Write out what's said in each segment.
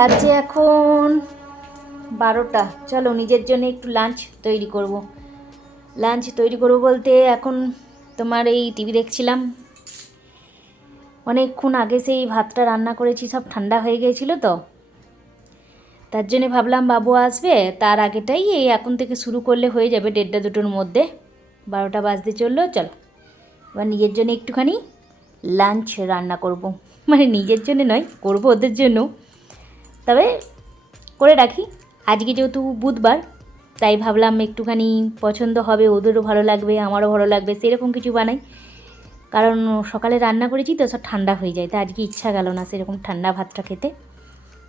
বাজে এখন 12টা। চলো নিজের জন্য একটু লাঞ্চ তৈরি করব। লাঞ্চ তৈরি করব বলতে এখন তোমার এই টিভি দেখছিলাম। অনেকক্ষণ আগে সেই ভাতটা রান্না করেছি, সব ঠান্ডা হয়ে গিয়েছিল তো, তার জন্যে ভাবলাম বাবু আসবে তার আগেটাই এই এখন থেকে শুরু করলে হয়ে যাবে 1:30-2টোর মধ্যে। 12টা বাজতে চললো। চলো এবার নিজের জন্য একটুখানি লাঞ্চ রান্না করব। মানে নিজের জন্য নয়, করব ওদের জন্য, তবে করে রাখি। আজকে যেহেতু বুধবার, তাই ভাবলাম একটুখানি পছন্দ হবে, ওদেরও ভালো লাগবে আমারও ভালো লাগবে, সেরকম কিছু বানাই। কারণ সকালে রান্না করেছি তো সব ঠান্ডা হয়ে যায়, তাই আজকে ইচ্ছা গেল না সেরকম ঠান্ডা ভাতটা খেতে।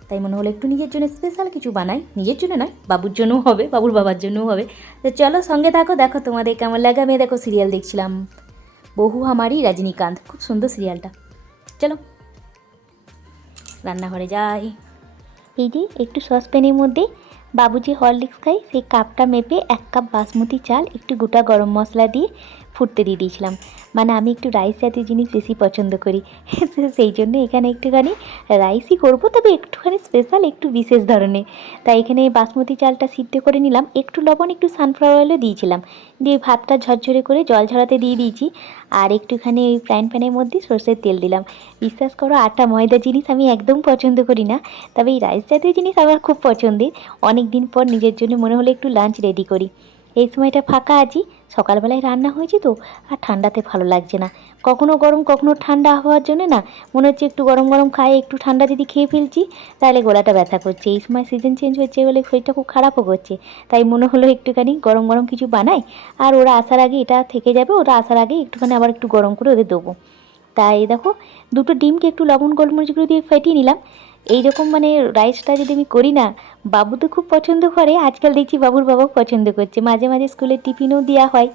তাই মনে হলো একটু নিজের জন্য স্পেশাল কিছু বানাই। নিজের জন্য নয়, বাবুর জন্যও হবে, বাবুর বাবার জন্যও হবে। তো চলো সঙ্গে থাকো, দেখো তোমাদের কেমন লাগে। আমি দেখো সিরিয়াল দেখছিলাম, বহু আমারই রজনীকান্ত, খুব সুন্দর সিরিয়ালটা। চলো রান্নাঘরে যাই। এই যে একটু সসপ্যানের মধ্যে বাবু যে হরলিক্স খাই সেই কাপটা মেপে 1 কাপ বাসমতি চাল একটু গোটা গরম মশলা দিয়ে ফুটতে দিয়ে দিয়েছিলাম। মানে আমি একটু রাইস জাতীয় জিনিস বেশি পছন্দ করি, সেই জন্য এখানে একটুখানি রাইসই করব, তবে একটুখানি স্পেশাল, একটু বিশেষ ধরনের। তাই এখানে বাসমতি চালটা সিদ্ধ করে নিলাম, একটু লবণ একটু সানফ্লাওয়ার অয়েলও দিয়েছিলাম, দিয়ে ভাতটা ঝরঝরে করে জল ঝরাতে দিয়ে দিয়েছি। আর একটুখানি ওই ফ্রাইং প্যানের মধ্যে সরষের তেল দিলাম। বিশ্বাস করো আটা ময়দা জিনিস আমি একদম পছন্দ করি না, তবে এই রাইস জাতীয় জিনিস আমার খুব পছন্দের। অনেক দিন পর নিজের জন্য মনে হলো একটু লাঞ্চ রেডি করি। এই সময়টা ফাঁকা আছি, সকালবেলায় রান্না হয়েছে তো আর ঠান্ডাতে ভালো লাগছে না, কখনো গরম কখনো ঠান্ডা হওয়ার জন্য না মনে হচ্ছে একটু গরম গরম খাই, একটু ঠান্ডা যদি খেয়ে ফেলছি তাহলে গলাটা ব্যথা করছে। এই সময় সিজন চেঞ্জ হচ্ছে বলে শরীরটা খুব খারাপও করছে, তাই মনে হলো একটুখানি গরম গরম কিছু বানাই। আর ওরা আসার আগে এটা থেকে যাবে, ওরা আসার আগে একটুখানি আবার একটু গরম করে ওদের দেবো। তাই দেখো 2টো ডিমকে একটু লবণ গোলমরিচগুলো দিয়ে ফেটিয়ে নিলাম। এইরকম মানে রাইসটা যদি আমি করি না, বাবু তো খুব পছন্দ করে, আজকাল দেখছি বাবুর বাবাও পছন্দ করছে, মাঝে মাঝে স্কুলে টিফিনও দেওয়া হয়।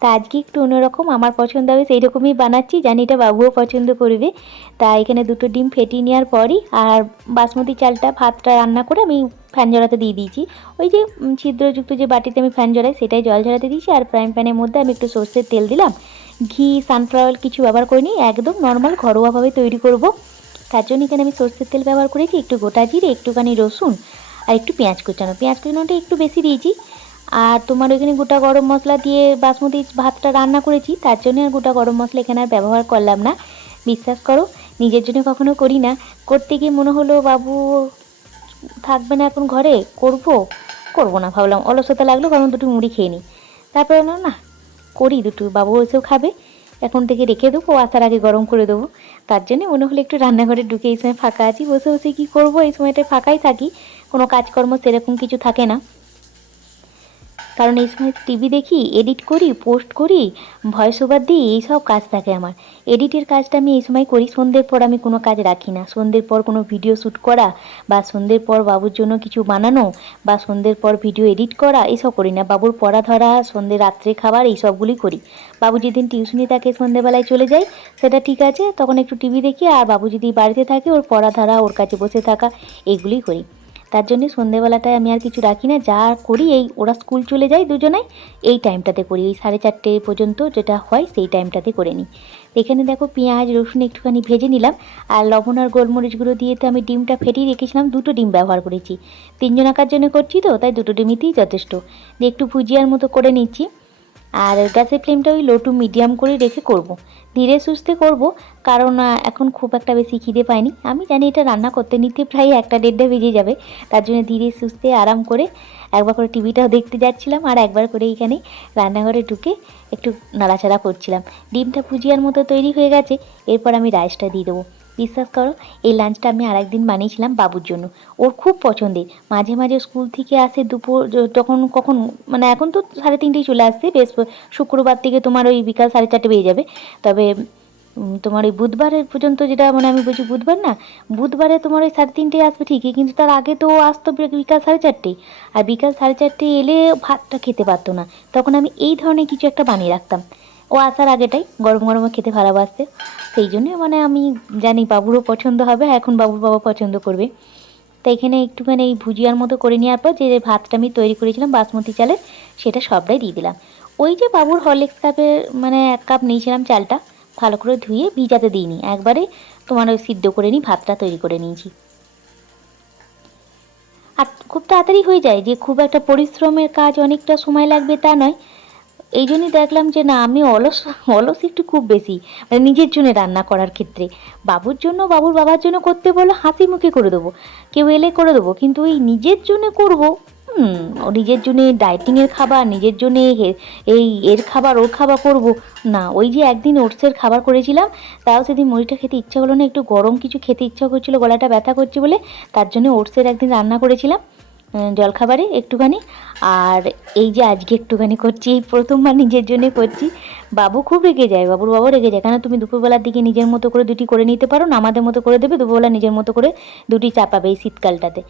তা আজকে একটু অন্যরকম, আমার পছন্দ হবে সেই রকমই বানাচ্ছি, জানি এটা বাবুও পছন্দ করবে। তা এখানে 2টো ডিম ফেটিয়ে নেওয়ার পরই আর বাসমতি চালটা ভাতটা রান্না করে আমি ফ্যান ঝরাতে দিয়ে দিয়েছি। ওই যে ছিদ্রযুক্ত যে বাটিতে আমি ফ্যান ঝরাই সেটাই জল ঝরাতে দিয়েছি। আর ফ্রাইং প্যানের মধ্যে আমি একটু সর্ষের তেল দিলাম, ঘি সানফ্লাওয়ার কিছু ব্যবহার করিনি, একদম নর্মাল ঘরোয়াভাবে তৈরি করব। তার জন্য এখানে আমি সর্ষের তেল ব্যবহার করেছি, একটু গোটা জিরে, একটুখানি রসুন আর একটু পেঁয়াজ কুচানোটা একটু বেশি দিয়েছি। আর তোমার ওইখানে গোটা গরম মশলা দিয়ে বাসমতি ভাতটা রান্না করেছি, তার জন্য আর গোটা গরম মশলা এখানে আর ব্যবহার করলাম না। বিশ্বাস করো নিজের জন্য কখনো করি না, করতে গিয়ে মনে হলো বাবু থাকবে না এখন ঘরে, করবো না, ভাবলাম অলসতা লাগলো, কারণ 2টো মুড়ি খেয়ে নিই। তারপরে না করি, 2টো বাবু এসেও খাবে, এখন থেকে রেখে দেবো, আসার আগে গরম করে দেবো। তার জন্য মনে হলো একটু রান্নাঘরে ঢুকে, এই সময় ফাঁকা আছি, বসে বসে কী করবো, এই সময়টা ফাঁকাই থাকি, কোনো কাজকর্ম সেরকম কিছু থাকে না। কারণ এই সময় টিভি দেখি, এডিট করি, পোস্ট করি, ভয়েস ওভার দিই, এইসব কাজ থাকে আমার। এডিটের কাজটা আমি এই সময় করি, সন্ধ্যের পর আমি কোনো কাজ রাখি না। সন্ধ্যের পর কোনো ভিডিও শ্যুট করা বা সন্ধ্যের পর বাবুর জন্য কিছু বানানো বা সন্ধ্যের পর ভিডিও এডিট করা এইসব করি না। বাবুর পড়া ধরা, সন্ধ্যে রাত্রে খাবার এইসবগুলি করি। বাবু যেদিন টিউশনি থাকে সন্ধ্যেবেলায় চলে যাই, সেটা ঠিক আছে, তখন একটু টিভি দেখি। আর বাবু যদি বাড়িতে থাকে ওর পড়া ধরা, ওর কাছে বসে থাকা, এগুলিই করি। তার জন্যে সন্ধ্যেবেলাটায় আমি আর কিছু রাখি না, যা করি এই ওরা স্কুল চলে যায় দুজনাই, এই টাইমটাতে করি, এই 4:30 পর্যন্ত যেটা হয় সেই টাইমটাতে করে নিই। এখানে দেখো পেঁয়াজ রসুন একটুখানি ভেজে নিলাম, আর লবণ আর গোলমরিচ গুঁড়ো দিয়ে তো আমি ডিমটা ফেটিয়ে রেখেছিলাম, 2টো ডিম ব্যবহার করেছি, 3জনাকার জন্য করছি তো, তাই 2টো ডিমইতেই যথেষ্ট। দিয়ে একটু ভুজিয়ার মতো করে নিচ্ছি। আর গ্যাসের ফ্লেমটা ওই লো টু মিডিয়াম করে রেখে করব, ধীরে সুস্থে করব, কারণ এখন খুব একটা বেশি খিদে পাইনি। আমি জানি এটা রান্না করতে নিতে প্রায় 1:30 বেজে যাবে, তার জন্য ধীরে সুস্থে আরাম করে একবার করে টিভিটাও দেখতে যাচ্ছিলাম, আর একবার করে এইখানে রান্নাঘরে ঢুকে একটু নাড়াচাড়া করছিলাম। ডিমটা ভুজিয়ার মতো তৈরি হয়ে গেছে, এরপর আমি রাইসটা দিয়ে দেবো। বিশ্বাস করো এই লাঞ্চটা আমি আরেকদিন বানিয়েছিলাম বাবুর জন্য, ওর খুব পছন্দের। মাঝে মাঝে স্কুল থেকে আসে দুপুর, তখন কখন মানে এখন তো 3:30 চলে আসছে, বেশ শুক্রবার থেকে তোমার ওই বিকাল 4:30 বেজে যাবে। তবে তোমার ওই বুধবারের পর্যন্ত, যেটা মানে আমি বলছি বুধবার না, বুধবারে তোমার ওই 3:30 আসবে ঠিকই, কিন্তু তার আগে তো ও আসতো বিকাল 4:30। আর বিকাল 4:30 এলে ভাতটা খেতে পারতো না, তখন আমি এই ধরনের কিছু একটা বানিয়ে রাখতাম, ও আসার আগেটাই গরম গরম খেতে ভালোবাসতে। সেই জন্যই মানে আমি জানি বাবুরও পছন্দ হবে, এখন বাবুর বাবা পছন্দ করবে। তাই এখানে একটুখানি এই ভুজিয়ার মতো করে নেওয়ার পর যে ভাতটা আমি তৈরি করেছিলাম বাসমতি চালের, সেটা সবটাই দিয়ে দিলাম। ওই যে বাবুর হরলিক্স কাপের মানে 1 কাপ নিয়েছিলাম চালটা, ভালো করে ধুয়ে ভিজাতে দিইনি, একবারে তোমার ওই সিদ্ধ করে নিই, ভাতটা তৈরি করে নিয়েছি। আর খুব তাড়াতাড়ি হয়ে যায়, যে খুব একটা পরিশ্রমের কাজ, অনেকটা সময় লাগবে তা নয়। এই জন্যই দেখলাম যে না, আমি অলস অলস একটু খুব বেশি, মানে নিজের জন্য রান্না করার ক্ষেত্রে। বাবুর জন্য, বাবুর বাবার জন্য করতে বলো হাসি মুখে করে দেবো, কেউ এলে করে দেবো, কিন্তু ওই নিজের জন্য করবো, ও নিজের জন্যে ডায়েটিংয়ের খাবার, নিজের জন্যে এই এর খাবার ওর খাবার করব না। ওই যে একদিন ওটসের খাবার করেছিলাম, তাও সেদিন মুড়িটা খেতে ইচ্ছা হলো না, একটু গরম কিছু খেতে ইচ্ছা করছিলো, গলাটা ব্যথা করছে বলে, তার জন্য ওটসের একদিন রান্না করেছিলাম জলখাবারে একটুখানি। আর এই যে আজকে একটুখানি করছি, এই প্রথমবার নিজের জন্য করছি। বাবু খুব রেগে যায়, বাবুর বাবা রেগে যায়, কেন তুমি দুপুরবেলার দিকে নিজের মতো করে দুটি করে নিতে পারো না, আমাদের মতো করে দেবে, দুপুরবেলা নিজের মতো করে দুটি চাপাবে এই শীতকালটাতে।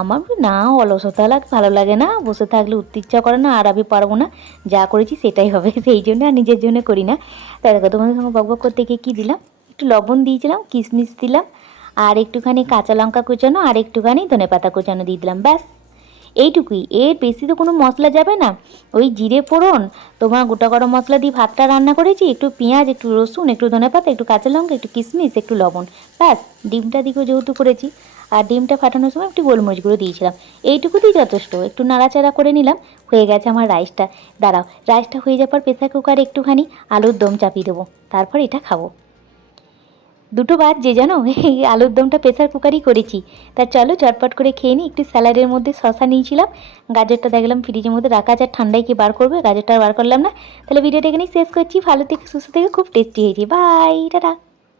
আমার না, অলসতা লাগে, ভালো লাগে না, বসে থাকলে উঠতে ইচ্ছা করে না, আর আমি পারবো না, যা করেছি সেটাই হবে, সেই জন্য আর নিজের জন্য করি না। তাই দেখো, তোমাদের সঙ্গে বকবক করতে গিয়ে কী দিলাম, একটু লবণ দিয়েছিলাম, কিশমিশ দিলাম, আর একটুখানি কাঁচা লঙ্কা কুচানো, আর একটুখানি ধনেপাতা কুচানো দিয়ে দিলাম, ব্যাস এইটুকুই। এর বেশি তো কোনো মশলা যাবে না। ওই জিরে ফোড়ন, তোমার গোটা গরম মশলা দিয়ে ভাতটা রান্না করেছি, একটু পেঁয়াজ, একটু রসুন, একটু ধনেপাতা, একটু কাঁচা লঙ্কা, একটু কিশমিশ, একটু লবণ, ব্যাস। ডিমটা দিকেও যেহেতু করেছি, আর ডিমটা ফাটানোর সময় একটু গোলমরিচ গুঁড়ো দিয়েছিলাম, এইটুকুতেই যথেষ্ট। একটু নাড়াচাড়া করে নিলাম, হয়ে গেছে আমার রাইসটা। দাঁড়াও, রাইসটা হয়ে যাওয়ার পর প্রেসার কুকারে একটুখানি আলুর দম চাপিয়ে দেবো, তারপর এটা খাবো। দুটো বাজছে জানো, এই আলুর দমটা প্রেসার কুকারই করেছি। তা চলো চটপট করে খেয়ে নিই। একটু স্যালাডের মধ্যে শশা নিয়েছিলাম, গাজরটা দেখলাম ফ্রিজের মধ্যে রাখা আছে, ঠান্ডায় কি বার করবে, গাজরটা আর বার করলাম না। তাহলে ভিডিওটা এখানেই শেষ করছি। ভালো থেকে সুস্থ থেকে, খুব টেস্টি হয়েছে। Bye, tata.